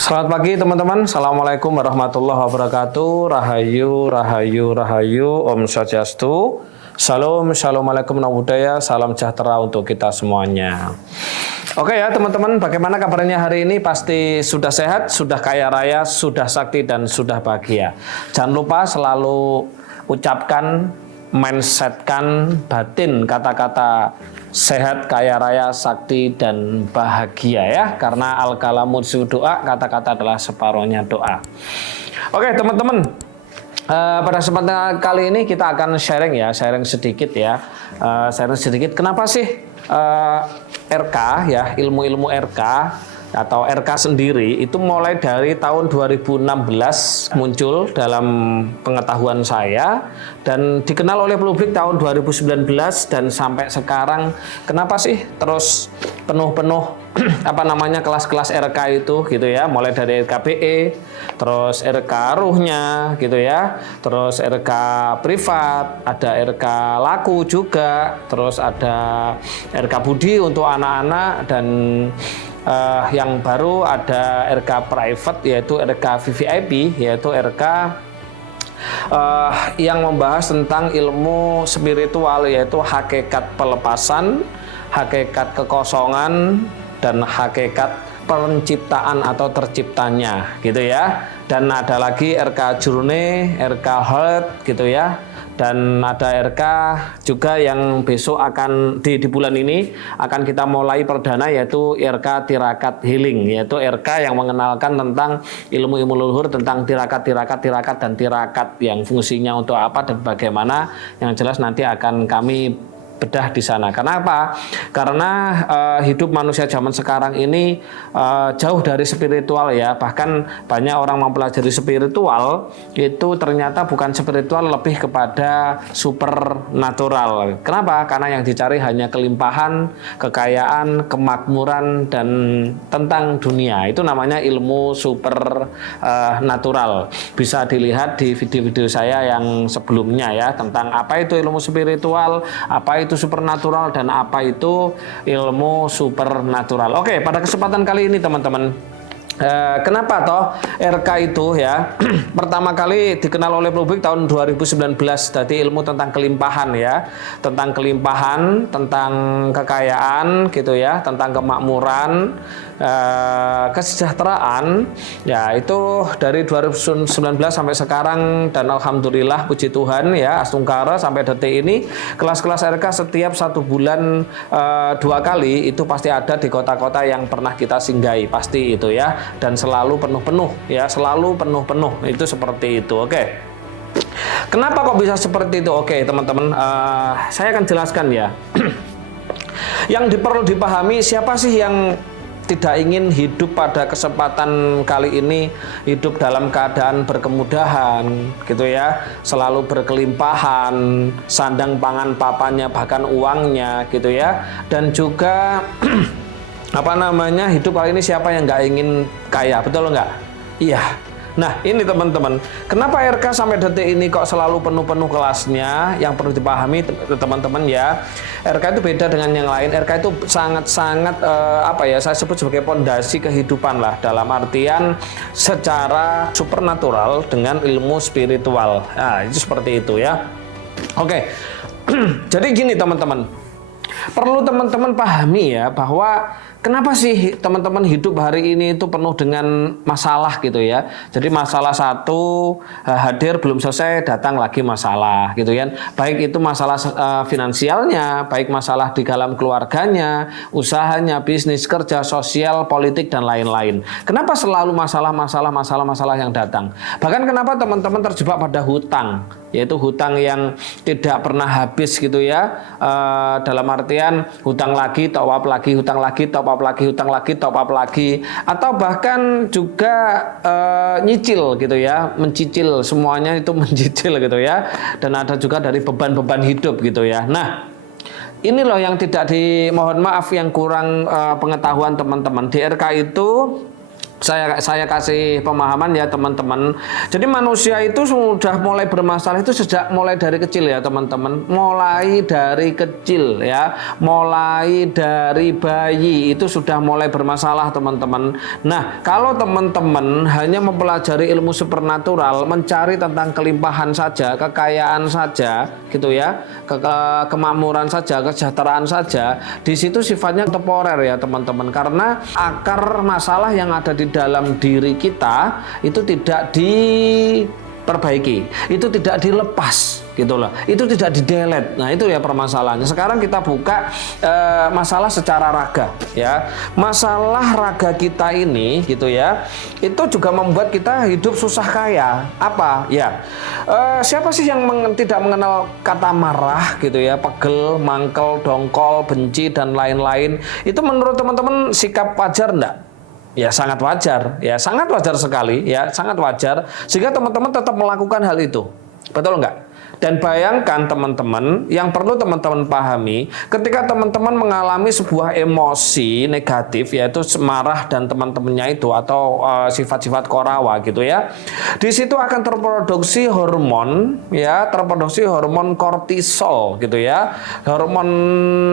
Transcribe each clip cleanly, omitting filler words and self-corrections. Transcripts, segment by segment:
Selamat pagi teman-teman. Assalamualaikum warahmatullahi wabarakatuh. Rahayu, rahayu, rahayu. Om Swastiastu. Salam, assalamualaikum budaya. Salam sejahtera untuk kita semuanya. Oke ya teman-teman, bagaimana kabarnya hari ini? Pasti sudah sehat, sudah kaya raya, sudah sakti, dan sudah bahagia. Jangan lupa selalu ucapkan, mindsetkan batin kata-kata sehat, kaya raya, sakti, dan bahagia ya. Karena al-kalamu doa, kata-kata adalah separuhnya doa. Oke teman-teman, pada kesempatan kali ini kita akan sharing sedikit ya. Sharing sedikit, kenapa sih RK ya, ilmu-ilmu RK atau RK sendiri itu mulai dari tahun 2016 muncul dalam pengetahuan saya dan dikenal oleh publik tahun 2019 dan sampai sekarang. Kenapa sih terus penuh kelas-kelas RK itu gitu ya, mulai dari RKBE, terus RK ruhnya gitu ya, terus RK privat, ada RK laku juga, terus ada RK budi untuk anak-anak, dan yang baru ada RK private yaitu RK VVIP, yaitu RK yang membahas tentang ilmu spiritual, yaitu hakikat pelepasan, hakikat kekosongan, dan hakikat penciptaan atau terciptanya gitu ya. Dan ada lagi RK Journey, RK Heart gitu ya. Dan ada RK juga yang besok akan di bulan ini akan kita mulai perdana, yaitu RK Tirakat Healing, yaitu RK yang mengenalkan tentang ilmu-ilmu leluhur, tentang tirakat dan tirakat yang fungsinya untuk apa dan bagaimana, yang jelas nanti akan kami bedah di sana. Kenapa? Karena hidup manusia zaman sekarang ini jauh dari spiritual ya. Bahkan banyak orang mempelajari spiritual itu ternyata bukan spiritual, lebih kepada supernatural. Kenapa? Karena yang dicari hanya kelimpahan, kekayaan, kemakmuran, dan tentang dunia. Itu namanya ilmu supernatural. Bisa dilihat di video-video saya yang sebelumnya ya, tentang apa itu ilmu spiritual, apa itu supernatural, dan apa itu ilmu supernatural. Oke, pada kesempatan kali ini teman-teman, kenapa toh RK itu ya pertama kali dikenal oleh publik tahun 2019. Jadi ilmu tentang kelimpahan ya, tentang kelimpahan, tentang kekayaan gitu ya, tentang kemakmuran, kesejahteraan ya, itu dari 2019 sampai sekarang. Dan alhamdulillah puji Tuhan ya, Astungkara sampai detik ini kelas-kelas RK setiap 1 bulan 2 kali itu pasti ada di kota-kota yang pernah kita singgahi, pasti itu ya. Dan selalu penuh-penuh ya, selalu penuh-penuh, itu seperti itu. Oke, kenapa kok bisa seperti itu? Oke teman-teman, saya akan jelaskan ya. Yang perlu dipahami, siapa sih yang tidak ingin hidup pada kesempatan kali ini hidup dalam keadaan berkemudahan gitu ya, selalu berkelimpahan, sandang pangan papannya, bahkan uangnya gitu ya. Dan juga hidup kali ini siapa yang nggak ingin kaya, betul nggak? Iya. Nah ini teman-teman, kenapa RK sampai detik ini kok selalu penuh-penuh kelasnya? Yang perlu dipahami teman-teman ya, RK itu beda dengan yang lain. RK itu sangat-sangat saya sebut sebagai pondasi kehidupan lah, dalam artian secara supernatural dengan ilmu spiritual. Nah itu seperti itu ya. Oke. Jadi gini teman-teman, perlu teman-teman pahami ya, bahwa kenapa sih teman-teman hidup hari ini itu penuh dengan masalah gitu ya. Jadi masalah satu hadir belum selesai, datang lagi masalah gitu kan. Baik itu masalah finansialnya, baik masalah di dalam keluarganya, usahanya, bisnis, kerja, sosial, politik, dan lain-lain. Kenapa selalu masalah yang datang? Bahkan kenapa teman-teman terjebak pada hutang, yaitu hutang yang tidak pernah habis gitu ya. Dalam artian hutang lagi, top up lagi, hutang lagi, top up lagi, hutang lagi, top up lagi, atau bahkan juga nyicil gitu ya, mencicil, semuanya itu mencicil gitu ya. Dan ada juga dari beban-beban hidup gitu ya. Nah ini loh yang tidak mohon maaf, yang kurang pengetahuan teman-teman. Di RK itu Saya kasih pemahaman ya teman-teman. Jadi manusia itu sudah mulai bermasalah itu sejak mulai dari kecil ya teman-teman. Mulai dari kecil ya, mulai dari bayi itu sudah mulai bermasalah teman-teman. Nah, kalau teman-teman hanya mempelajari ilmu supernatural, mencari tentang kelimpahan saja, kekayaan saja, gitu ya, kemakmuran saja, kesejahteraan saja, di situ sifatnya temporer ya teman-teman. Karena akar masalah yang ada di dalam diri kita itu tidak diperbaiki, itu tidak dilepas gitu loh, itu tidak di-delete. Nah itu ya permasalahannya. Sekarang kita buka masalah secara raga ya. Masalah raga kita ini gitu ya, itu juga membuat kita hidup susah kaya. Apa ya, siapa sih yang tidak mengenal kata marah gitu ya, pegel, mangkel, dongkol, benci dan lain-lain. Itu menurut teman-teman sikap wajar enggak? Ya sangat wajar, ya sangat wajar sekali, ya sangat wajar. Sehingga teman-teman tetap melakukan hal itu, betul nggak? Dan bayangkan teman-teman, yang perlu teman-teman pahami, ketika teman-teman mengalami sebuah emosi negatif, yaitu marah dan teman-temannya itu, atau sifat-sifat korawa gitu ya, di situ akan terproduksi hormon, ya, terproduksi hormon kortisol gitu ya, hormon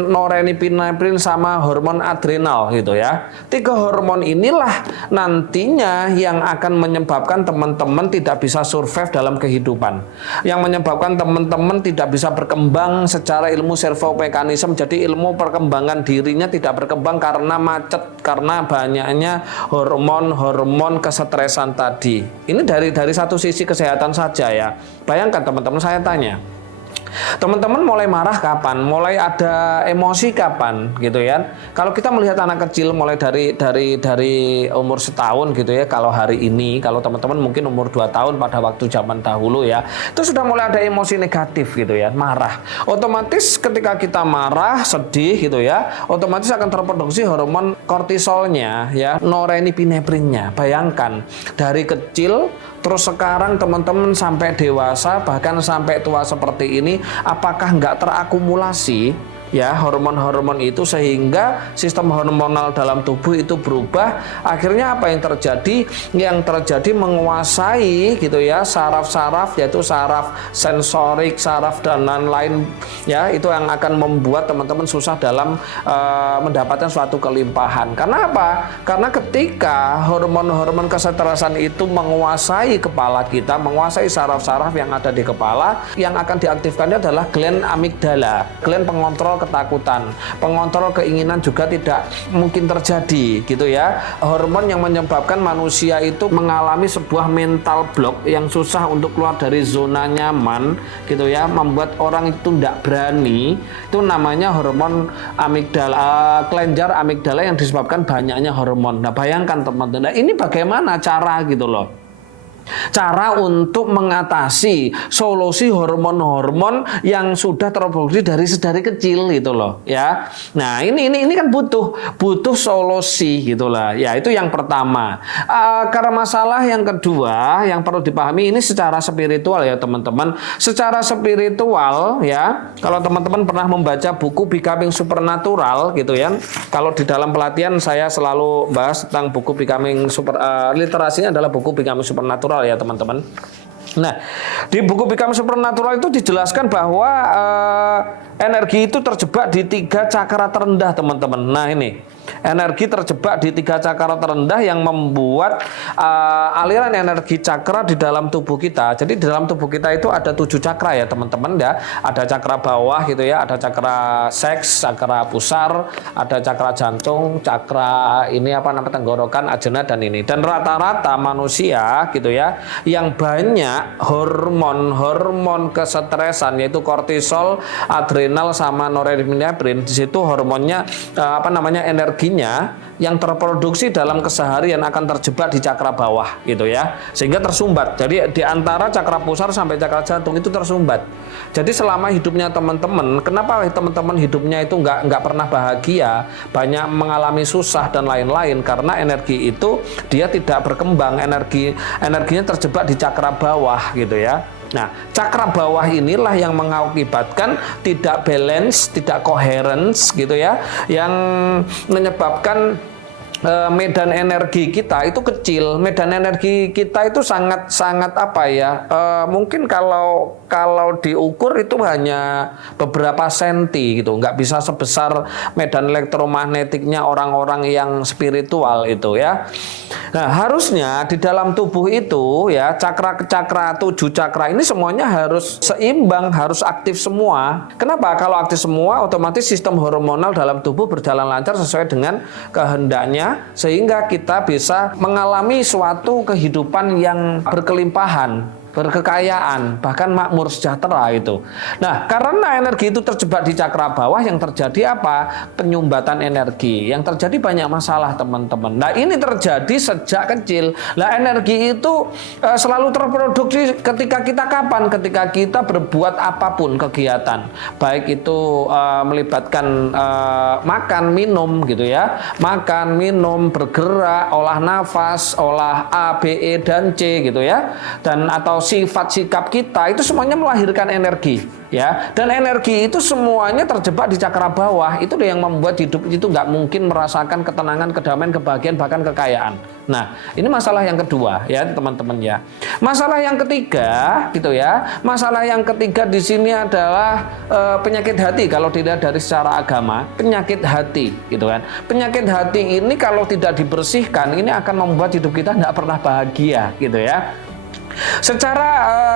norepinefrin sama hormon adrenal gitu ya. 3 hormon inilah nantinya yang akan menyebabkan teman-teman tidak bisa survive dalam kehidupan, yang menyebabkan teman-teman tidak bisa berkembang secara ilmu servomekanisme. Jadi ilmu perkembangan dirinya tidak berkembang karena macet, karena banyaknya hormon-hormon kesetresan tadi. Ini dari satu sisi kesehatan saja ya. Bayangkan teman-teman, saya tanya, teman-teman mulai marah kapan? Mulai ada emosi kapan gitu ya? Kalau kita melihat anak kecil mulai dari umur setahun gitu ya, kalau hari ini, kalau teman-teman mungkin umur 2 tahun pada waktu zaman dahulu ya, itu sudah mulai ada emosi negatif gitu ya, marah. Otomatis ketika kita marah, sedih gitu ya, otomatis akan terproduksi hormon kortisolnya ya, norepinefrinnya. Bayangkan dari kecil terus sekarang teman-teman sampai dewasa, bahkan sampai tua seperti ini, apakah nggak terakumulasi ya hormon-hormon itu sehingga sistem hormonal dalam tubuh itu berubah? Akhirnya apa yang terjadi? Yang terjadi menguasai gitu ya saraf-saraf, yaitu saraf sensorik, saraf dan lain-lain ya, itu yang akan membuat teman-teman susah dalam mendapatkan suatu kelimpahan. Karena apa? Karena ketika hormon-hormon kesetresan itu menguasai kepala kita, menguasai saraf-saraf yang ada di kepala, yang akan diaktifkannya adalah gland amigdala, gland pengontrol ketakutan, pengontrol keinginan juga tidak mungkin terjadi gitu ya. Hormon yang menyebabkan manusia itu mengalami sebuah mental block yang susah untuk keluar dari zona nyaman gitu ya, membuat orang itu tidak berani. Itu namanya hormon amigdala, kelenjar amigdala yang disebabkan banyaknya hormon. Nah bayangkan teman-teman, nah, ini bagaimana cara gitu loh, cara untuk mengatasi solusi hormon-hormon yang sudah terproduksi dari kecil gitu loh ya. Nah ini kan butuh solusi gitulah ya. Itu yang pertama. Karena masalah yang kedua yang perlu dipahami ini secara spiritual ya teman-teman. Secara spiritual ya, kalau teman-teman pernah membaca buku Becoming Supernatural gitu ya, kalau di dalam pelatihan saya selalu bahas tentang buku Becoming literasinya adalah buku Becoming Supernatural ya teman-teman. Nah, di buku Becoming Supernatural itu dijelaskan bahwa energi itu terjebak di 3 cakra terendah teman-teman. Nah ini, energi terjebak di 3 cakra terendah yang membuat aliran energi cakra di dalam tubuh kita. Jadi di dalam tubuh kita itu ada 7 cakra ya teman-teman ya. Ada cakra bawah gitu ya, ada cakra seks, cakra pusar, ada cakra jantung, cakra ini apa namanya tenggorokan, ajena dan ini. Dan rata-rata manusia gitu ya yang banyak hormon kesetresan yaitu kortisol, adrenal sama norepinefrin, di situ hormonnya energinya yang terproduksi dalam keseharian akan terjebak di cakra bawah gitu ya, sehingga tersumbat. Jadi di antara cakra pusar sampai cakra jantung itu tersumbat. Jadi selama hidupnya teman-teman, kenapa teman-teman hidupnya itu nggak pernah bahagia, banyak mengalami susah dan lain-lain? Karena energi itu dia tidak berkembang, energinya terjebak di cakra bawah gitu ya. Nah, cakra bawah inilah yang mengakibatkan tidak balance, tidak coherence gitu ya, yang menyebabkan medan energi kita itu kecil, medan energi kita itu sangat apa ya? Mungkin kalau diukur itu hanya beberapa senti gitu, nggak bisa sebesar medan elektromagnetiknya orang-orang yang spiritual itu ya. Nah harusnya di dalam tubuh itu ya cakra-cakra 7 cakra ini semuanya harus seimbang, harus aktif semua. Kenapa? Kalau aktif semua, otomatis sistem hormonal dalam tubuh berjalan lancar sesuai dengan kehendaknya, sehingga kita bisa mengalami suatu kehidupan yang berkelimpahan, berkekayaan, bahkan makmur sejahtera itu. Nah, karena energi itu terjebak di cakra bawah, yang terjadi apa? Penyumbatan energi. Yang terjadi banyak masalah, teman-teman. Nah, ini terjadi sejak kecil. Nah, energi itu selalu terproduksi ketika kita kapan? Ketika kita berbuat apapun kegiatan. Baik itu melibatkan makan, minum gitu ya. Makan, minum, bergerak, olah nafas, olah A, B, E, dan C gitu ya. Dan atau sifat sikap kita itu semuanya melahirkan energi ya, dan energi itu semuanya terjebak di cakra bawah. Itu yang membuat hidup itu nggak mungkin merasakan ketenangan, kedamaian, kebahagiaan, bahkan kekayaan. Nah, ini masalah yang kedua ya teman-teman ya. Masalah yang ketiga gitu ya, masalah yang ketiga di sini adalah penyakit hati. Kalau dilihat dari secara agama, penyakit hati gitu kan. Penyakit hati ini kalau tidak dibersihkan, ini akan membuat hidup kita nggak pernah bahagia gitu ya. Secara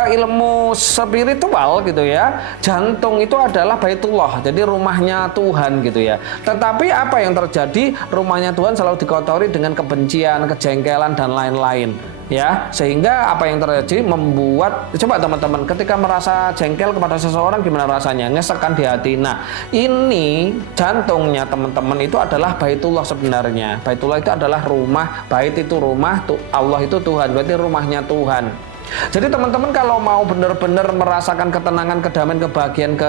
ilmu spiritual gitu ya, jantung itu adalah Baitullah, jadi rumahnya Tuhan gitu ya. Tetapi apa yang terjadi? Rumahnya Tuhan selalu dikotori dengan kebencian, kejengkelan, dan lain-lain ya, sehingga apa yang terjadi membuat, coba teman-teman ketika merasa jengkel kepada seseorang gimana rasanya? Ngesekkan di hati. Nah, ini jantungnya teman-teman itu adalah Baitullah sebenarnya. Baitullah itu adalah rumah, bait itu rumah, Allah itu Tuhan, berarti rumahnya Tuhan. Jadi teman-teman kalau mau benar-benar merasakan ketenangan, kedamaian, kebahagiaan,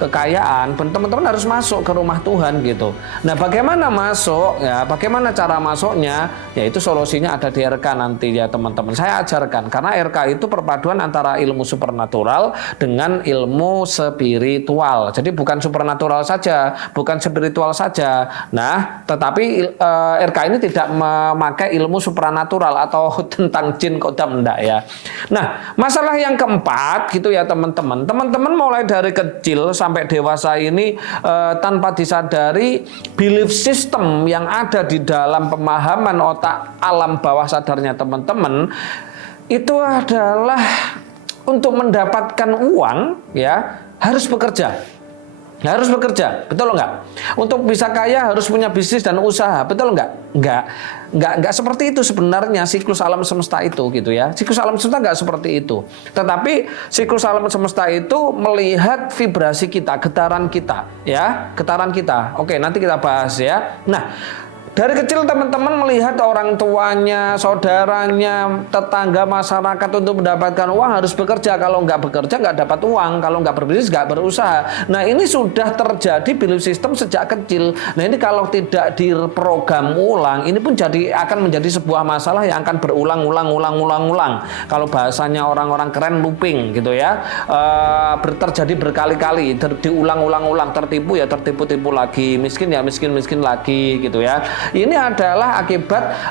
kekayaan, teman-teman harus masuk ke rumah Tuhan gitu. Nah, bagaimana masuk? Ya, bagaimana cara masuknya? Yaitu solusinya ada di RK nanti ya teman-teman. Saya ajarkan karena RK itu perpaduan antara ilmu supernatural dengan ilmu spiritual. Jadi bukan supernatural saja, bukan spiritual saja. Nah, tetapi RK ini tidak memakai ilmu supernatural atau tentang jin kodam, enggak ya. Nah, masalah yang keempat gitu ya teman-teman. Teman-teman mulai dari kecil sampai dewasa ini tanpa disadari belief system yang ada di dalam pemahaman otak alam bawah sadarnya teman-teman itu adalah untuk mendapatkan uang ya harus bekerja. Harus bekerja, betul enggak? Untuk bisa kaya harus punya bisnis dan usaha, betul enggak? Enggak seperti itu sebenarnya siklus alam semesta itu gitu ya. Siklus alam semesta enggak seperti itu. Tetapi siklus alam semesta itu melihat vibrasi kita, getaran kita, ya, getaran kita. Oke, nanti kita bahas ya. Nah, dari kecil teman-teman melihat orang tuanya, saudaranya, tetangga, masyarakat untuk mendapatkan uang harus bekerja. Kalau nggak bekerja nggak dapat uang. Kalau nggak berbisnis nggak berusaha. Nah ini sudah terjadi belief system sejak kecil. Nah ini kalau tidak diprogram ulang, ini pun akan menjadi sebuah masalah yang akan berulang-ulang. Kalau bahasanya orang-orang keren looping gitu ya. Terjadi berkali-kali, diulang-ulang, tertipu ya tertipu-tipu lagi, miskin ya miskin lagi gitu ya. Ini adalah akibat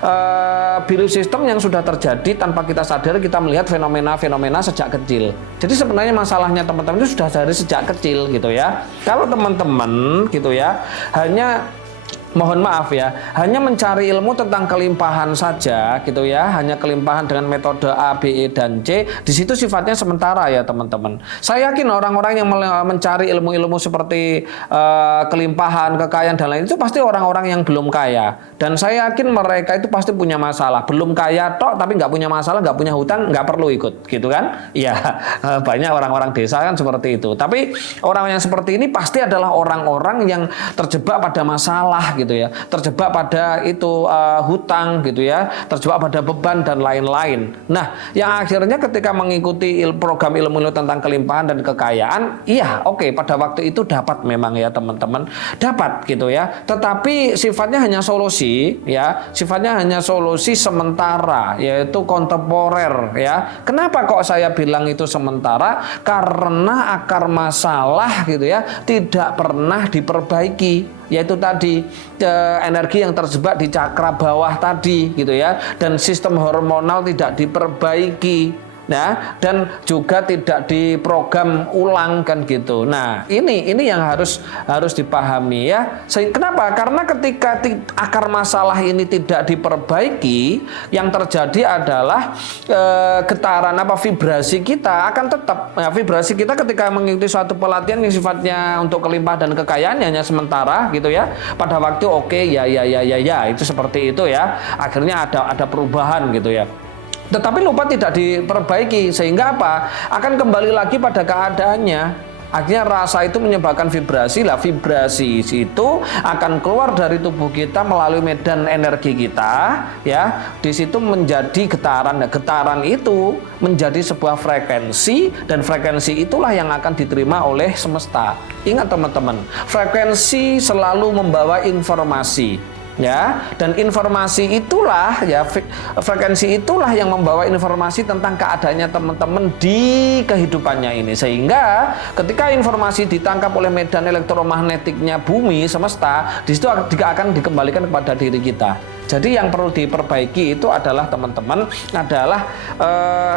belief system yang sudah terjadi tanpa kita sadar. Kita melihat fenomena-fenomena sejak kecil. Jadi sebenarnya masalahnya teman-teman itu sudah dari sejak kecil gitu ya. Kalau teman-teman gitu ya hanya mohon maaf ya, hanya mencari ilmu tentang kelimpahan saja gitu ya, hanya kelimpahan dengan metode A, B, E, dan C, di situ sifatnya sementara ya teman-teman. Saya yakin orang-orang yang mencari ilmu-ilmu seperti kelimpahan, kekayaan dan lain itu pasti orang-orang yang belum kaya. Dan saya yakin mereka itu pasti punya masalah. Belum kaya tok tapi nggak punya masalah, nggak punya hutang, nggak perlu ikut gitu kan? Iya, banyak orang-orang desa kan seperti itu. Tapi orang yang seperti ini pasti adalah orang-orang yang terjebak pada masalah gitu ya, terjebak pada itu hutang gitu ya, terjebak pada beban dan lain-lain. Nah, yang akhirnya ketika mengikuti program ilmu tentang kelimpahan dan kekayaan, iya oke, pada waktu itu dapat memang ya teman-teman, dapat gitu ya. Tetapi sifatnya hanya solusi ya, sifatnya hanya solusi sementara, yaitu kontemporer ya. Kenapa kok saya bilang itu sementara? Karena akar masalah gitu ya tidak pernah diperbaiki. Yaitu tadi energi yang terjebak di cakra bawah tadi gitu ya, dan sistem hormonal tidak diperbaiki. Nah, dan juga tidak diprogram ulang kan gitu. Nah, ini yang harus dipahami ya. Kenapa? Karena ketika akar masalah ini tidak diperbaiki, yang terjadi adalah getaran vibrasi kita akan tetap. Nah, vibrasi kita ketika mengikuti suatu pelatihan yang sifatnya untuk kelimpahan dan kekayaan hanya sementara gitu ya. Pada waktu ya itu seperti itu ya. Akhirnya ada perubahan gitu ya. Tetapi lupa tidak diperbaiki, sehingga apa? Akan kembali lagi pada keadaannya. Akhirnya rasa itu menyebabkan vibrasi. Lah, vibrasi itu akan keluar dari tubuh kita melalui medan energi kita, ya. Di situ menjadi getaran. Nah, getaran itu menjadi sebuah frekuensi, dan frekuensi itulah yang akan diterima oleh semesta. Ingat teman-teman, frekuensi selalu membawa informasi. Ya, dan informasi itulah ya, frekuensi itulah yang membawa informasi tentang keadaannya teman-teman di kehidupannya ini, sehingga ketika informasi ditangkap oleh medan elektromagnetiknya bumi semesta, di situ akan dikembalikan kepada diri kita. Jadi yang perlu diperbaiki itu adalah teman-teman adalah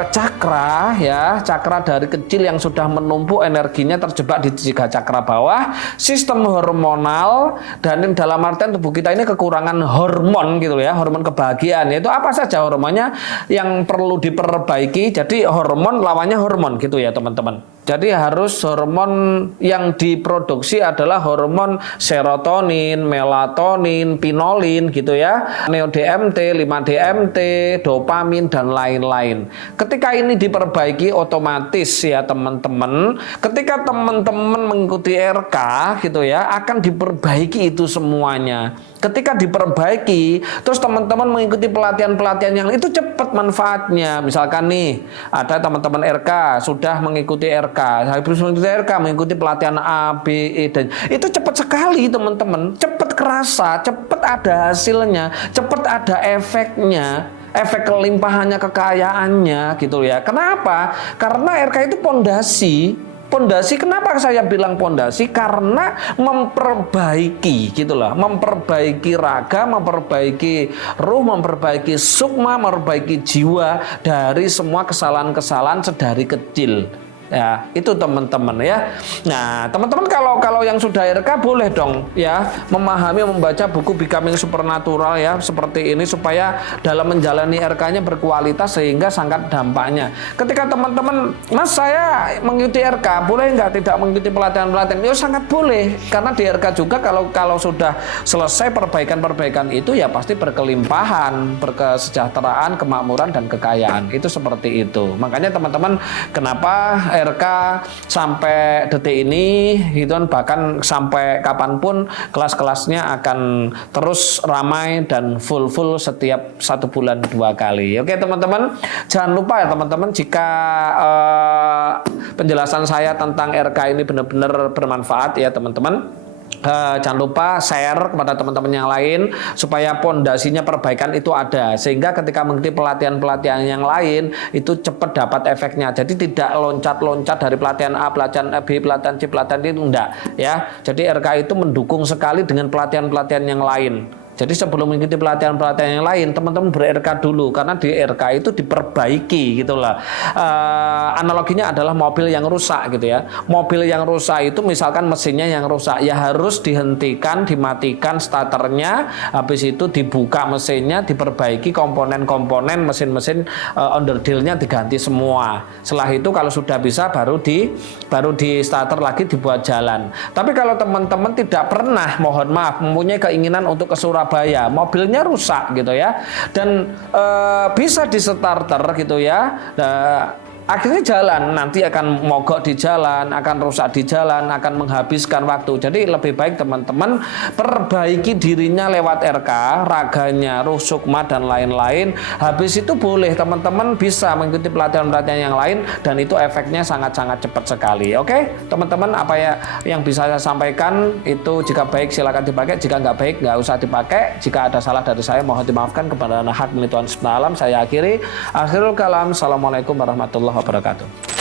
cakra ya, cakra dari kecil yang sudah menumpuk energinya terjebak di 3 cakra bawah, sistem hormonal, dan dalam artian tubuh kita ini kekurangan hormon gitu ya, hormon kebahagiaan. Itu apa saja hormonnya yang perlu diperbaiki. Jadi hormon lawannya hormon gitu ya teman-teman. Jadi harus hormon yang diproduksi adalah hormon serotonin, melatonin, pinolin gitu ya, neo-DMT, 5-DMT, dopamin, dan lain-lain. Ketika ini diperbaiki otomatis ya teman-teman, ketika teman-teman mengikuti RK gitu ya, akan diperbaiki itu semuanya. Ketika diperbaiki, terus teman-teman mengikuti pelatihan-pelatihan yang itu cepat manfaatnya. Misalkan nih, ada teman-teman RK sudah mengikuti RK, habis mengikuti RK mengikuti pelatihan A, B, E, dan itu cepat sekali teman-teman, cepat kerasa, cepat ada hasilnya, cepat ada efeknya, efek kelimpahannya, kekayaannya gitu ya. Kenapa? Karena RK itu pondasi. Pondasi, kenapa saya bilang pondasi? Karena memperbaiki gitulah, memperbaiki raga, memperbaiki ruh, memperbaiki sukma, memperbaiki jiwa dari semua kesalahan-kesalahan sedari kecil. Ya, itu teman-teman ya. Nah, teman-teman kalau yang sudah RK boleh dong ya memahami, membaca buku Becoming Supernatural ya seperti ini, supaya dalam menjalani RK-nya berkualitas sehingga sangat dampaknya. Ketika teman-teman, Mas saya mengikuti RK, boleh nggak tidak mengikuti pelatihan-pelatihan? Ya sangat boleh, karena di RK juga kalau sudah selesai perbaikan-perbaikan itu ya pasti berkelimpahan, berkesejahteraan, kemakmuran, dan kekayaan. Itu seperti itu. Makanya teman-teman, kenapa RK sampai detik ini gitu, bahkan sampai kapanpun kelas-kelasnya akan terus ramai dan full setiap 1 bulan 2 kali. Oke teman-teman, jangan lupa ya teman-teman, jika penjelasan saya tentang RK ini benar-benar bermanfaat ya teman-teman, jangan lupa share kepada teman-teman yang lain supaya pondasinya perbaikan itu ada, sehingga ketika mengikuti pelatihan-pelatihan yang lain itu cepat dapat efeknya. Jadi tidak loncat-loncat dari pelatihan A, pelatihan B, pelatihan C, pelatihan D, itu enggak ya. Jadi RK itu mendukung sekali dengan pelatihan-pelatihan yang lain. Jadi sebelum mengikuti pelatihan-pelatihan yang lain, teman-teman ber-RK dulu, karena di RK itu diperbaiki gitu lah. Analoginya adalah mobil yang rusak gitu ya. Mobil yang rusak itu misalkan mesinnya yang rusak, ya harus dihentikan, dimatikan starternya, habis itu dibuka mesinnya, diperbaiki komponen-komponen mesin-mesin onderdilnya diganti semua. Setelah itu kalau sudah bisa baru di starter lagi, dibuat jalan. Tapi kalau teman-teman tidak pernah, mohon maaf, mempunyai keinginan untuk ke Surabaya, mobilnya rusak gitu ya, dan bisa di starter gitu ya, akhirnya jalan, nanti akan mogok di jalan, akan rusak di jalan, akan menghabiskan waktu. Jadi lebih baik teman-teman perbaiki dirinya lewat RK, raganya, ruh, sukma, dan lain-lain. Habis itu boleh teman-teman bisa mengikuti pelatihan-pelatihan yang lain, dan itu efeknya sangat-sangat cepat sekali. Oke teman-teman, apa ya yang bisa saya sampaikan itu, jika baik silakan dipakai, jika nggak baik nggak usah dipakai. Jika ada salah dari saya mohon dimaafkan, kepada hak milik Tuhan Subhanahu wa Ta'ala. Saya akhiri, akhirul kalam. Assalamualaikum warahmatullahi wabarakatuh.